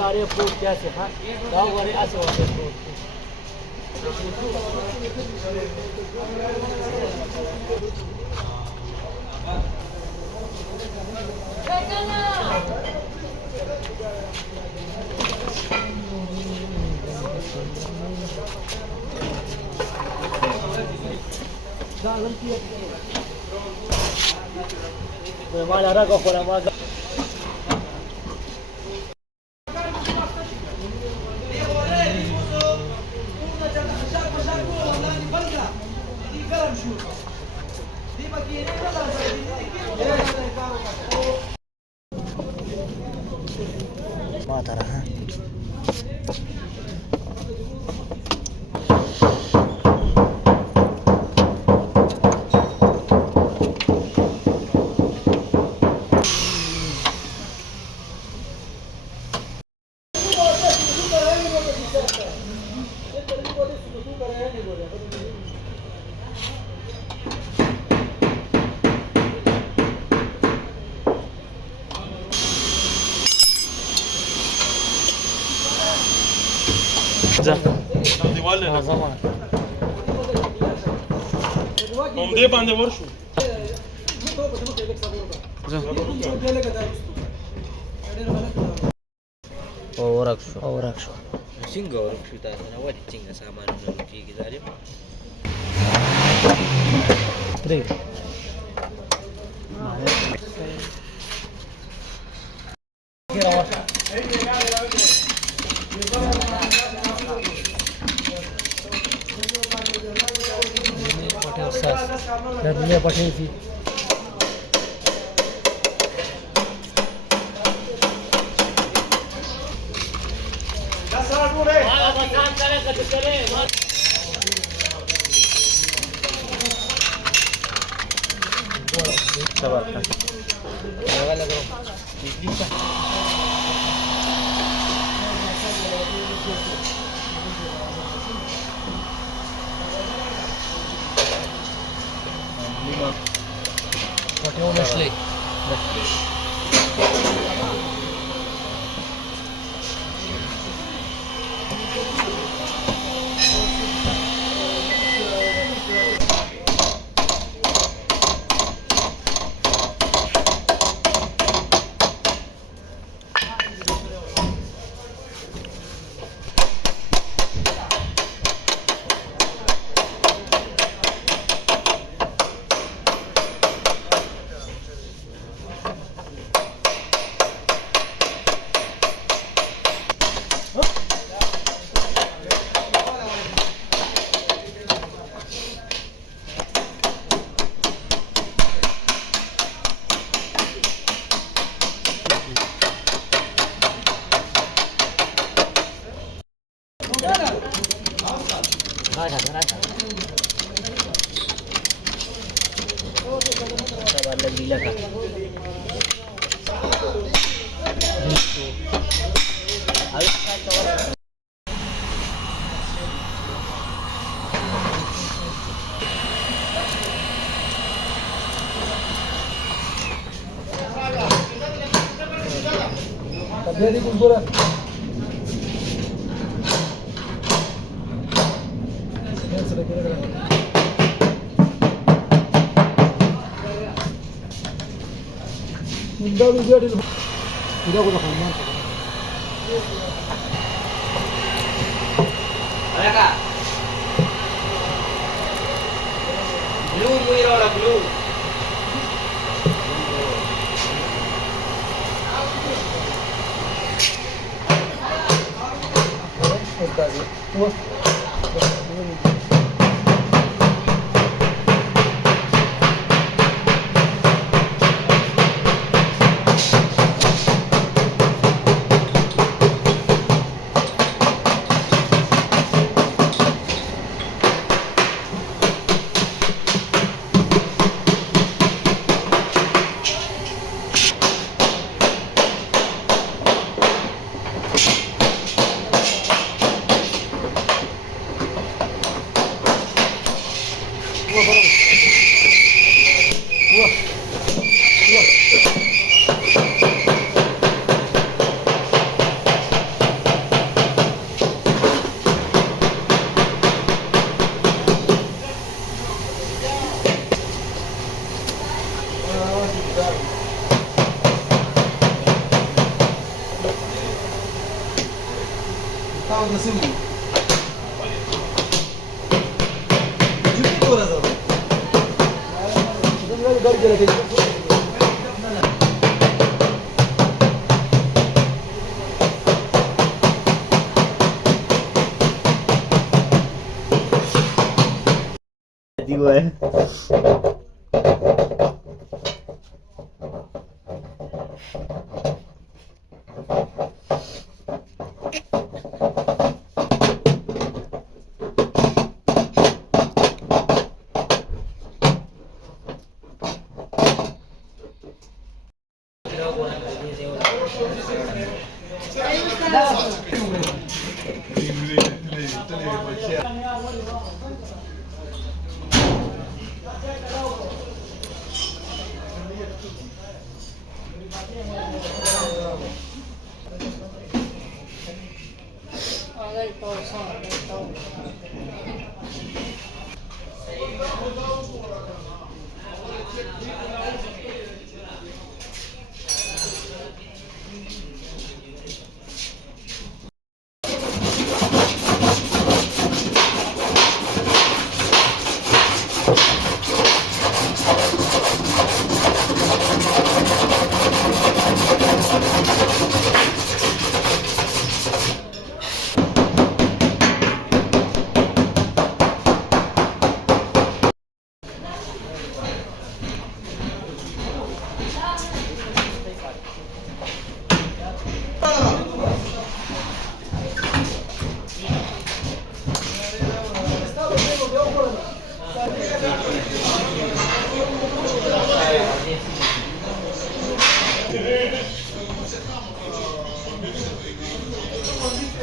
गाड़ी फ्रूट क्या से हाँ गाँव वाले ऐसे होते हैं fruit Memang ada kau pernah makan. Matara ha. Ha zaman. Bombe bande var şu. Oraksu. Singa oraksu taasana wadi singa sama nuna uji gidalim. Três. Dunia pakai sih. Sabar. Jaga lagi. Bisa. Pakai Nestle. Sabar lagi lah. Jadi kumpulan. Minda video dulu. Tidak boleh kamu. Ada kak? Blue ini orang blue. Wah. Tahu ke sini. Jadi tu orang tu. Sudah gagal je lagi. Jadi gue.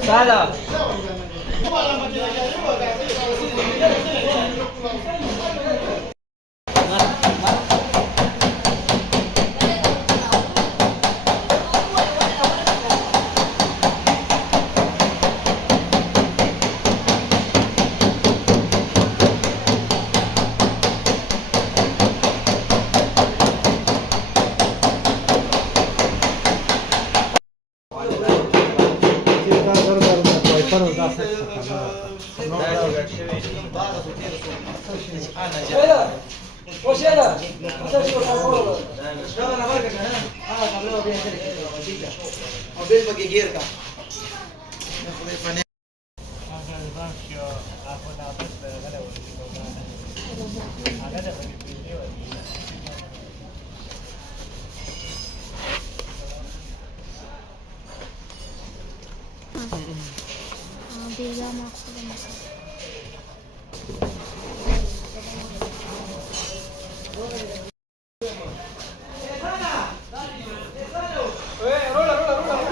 Salah. Beda maksudnya. Rola.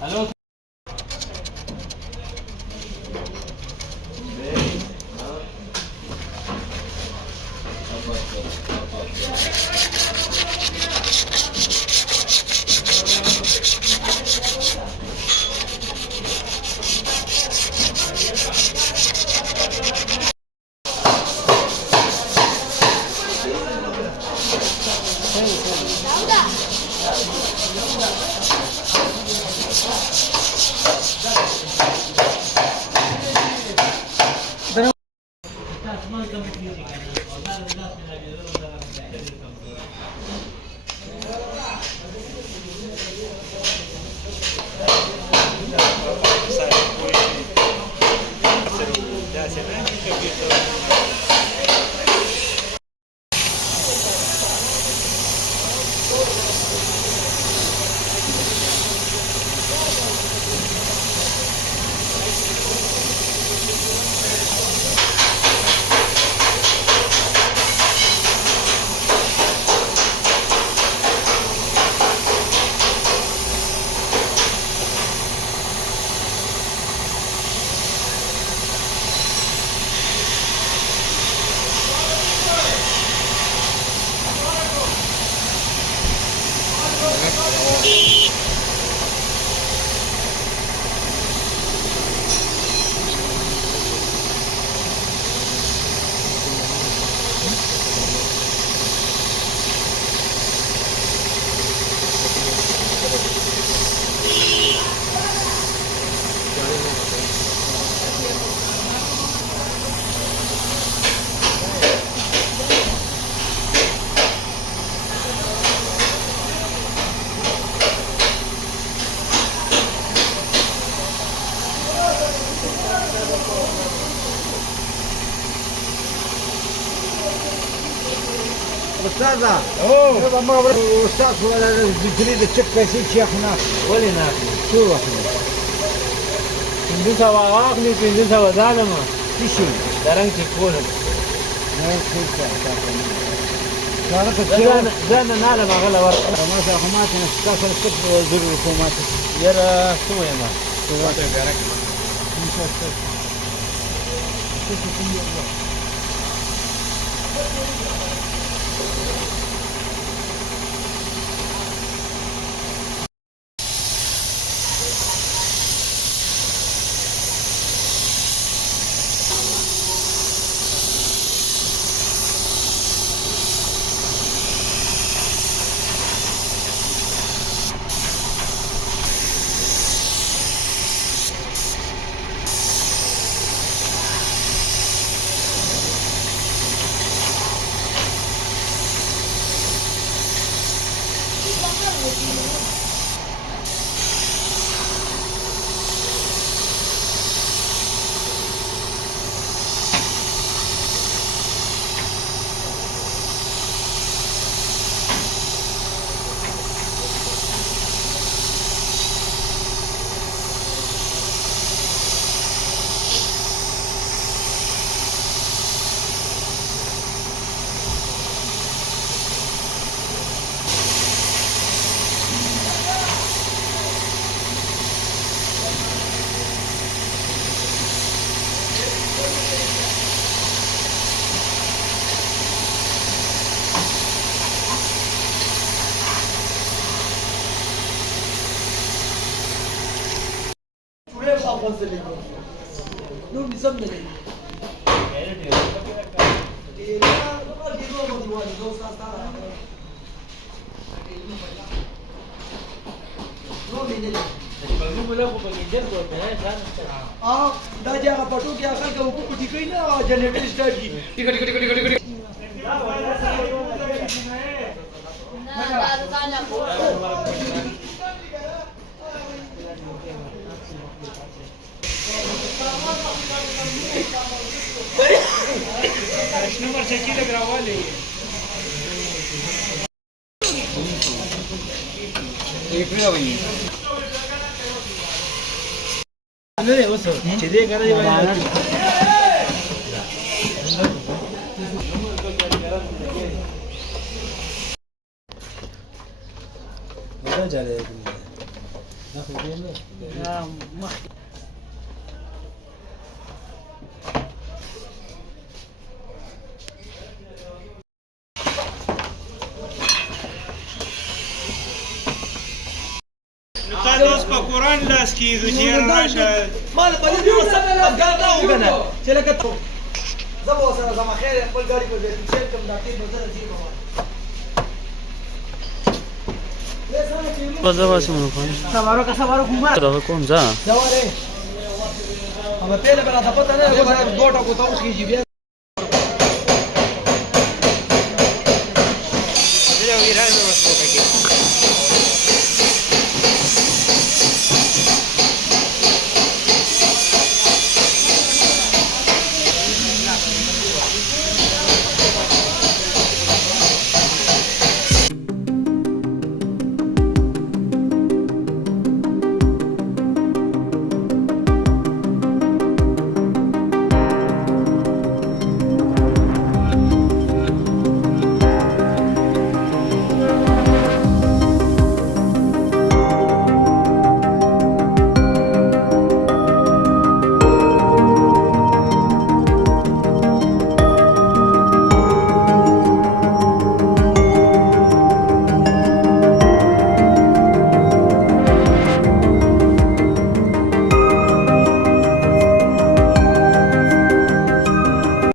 Hello أستاذة हो هذا ما أستاذ ولا تريد تشك شيء شيخنا बोले ना आपने شو احنا हिंदू सवा आखनी हिंदू सवा जाना मा تشي दरंग की कौन ما يصير كانت जाना नाला मागला वर ما في حماتنا استاذ الكتب وزير الحكومات यार सुनो ये मा دا چې هغه پټو کې هغه کو په ټی کوي نه جنریټر سٹارټ کی ټیک ټیک ټیک ټیک ټیک نمبر چکی لګ راواله یې پرې وایي نه دی اوس چې دې کنه دی وایي جاله دا خو دې نه مخ تاسو په قرآن لاس کې چې راشه مال په دې وسه دا وګنه چې لکه زبو سره زما خیر خپل ګاډي په دې چې کوم داتې بدل شي Поза сумно кони. سوارو کا سوارو کومه دا کوم ځا. دا وره هغه پیله بل د پته نه دوه ټکو تاسو کیږي بیا